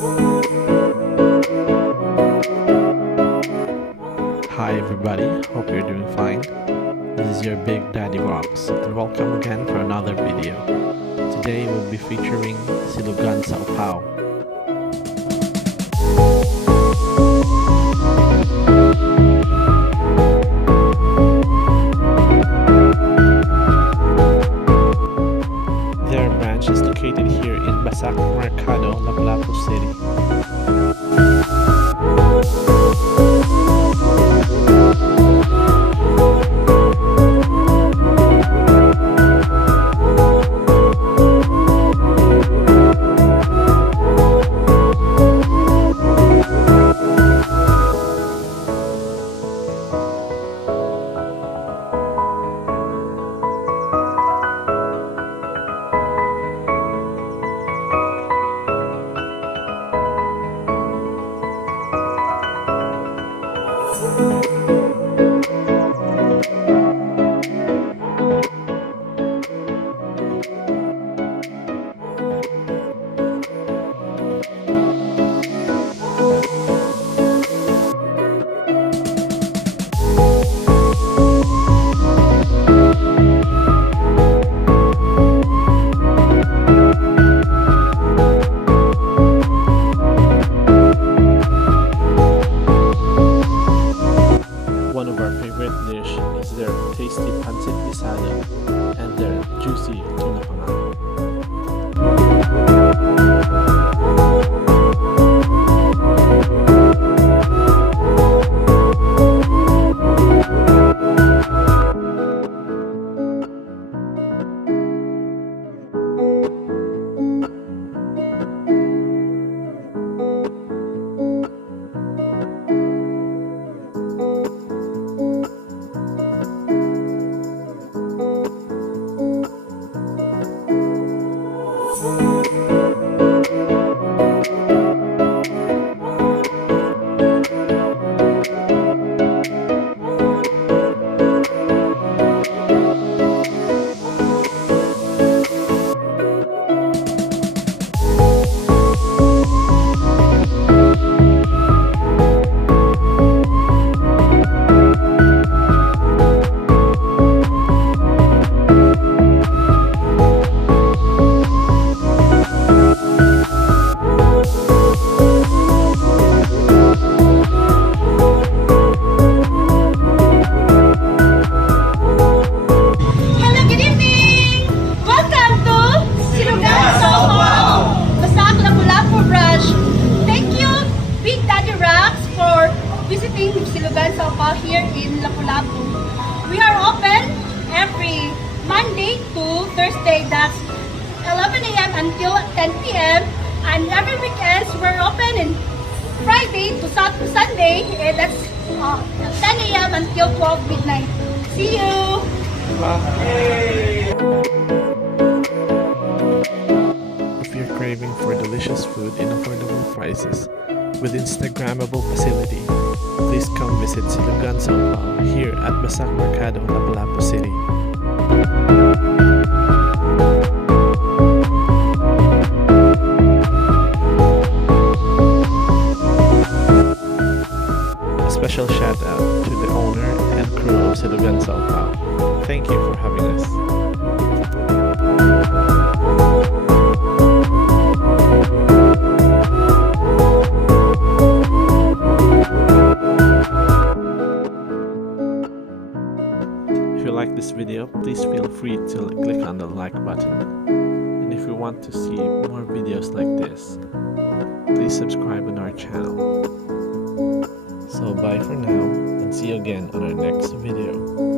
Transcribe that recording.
Hi everybody, hope you're doing fine. This is your Big Daddy Rocks and welcome again for another video. Today we'll be featuring Silogan sa Opao. Their branch is located here in Mercado, Lapu-Lapu City. One of our favorite dish is their tasty pancit bisado and their juicy tuna pangat. Visiting Silogan sa Opao here in Lapu-Lapu. We are open every Monday to Thursday, that's 11 a.m. until 10 p.m. and every weekends we're open in Friday to Sunday, that's 10 a.m. until 12 midnight. See you! If you're craving for delicious food in affordable prices with Instagrammable facility, please come visit Silogan sa Opao here at Mercado, Lapu-Lapu City. A special shout out to the owner and crew of Silogan sa Opao. Thank you for having us. If you like this video, please feel free to click on the like button. And if you want to see more videos like this, please subscribe on our channel. So bye for now and see you again on our next video.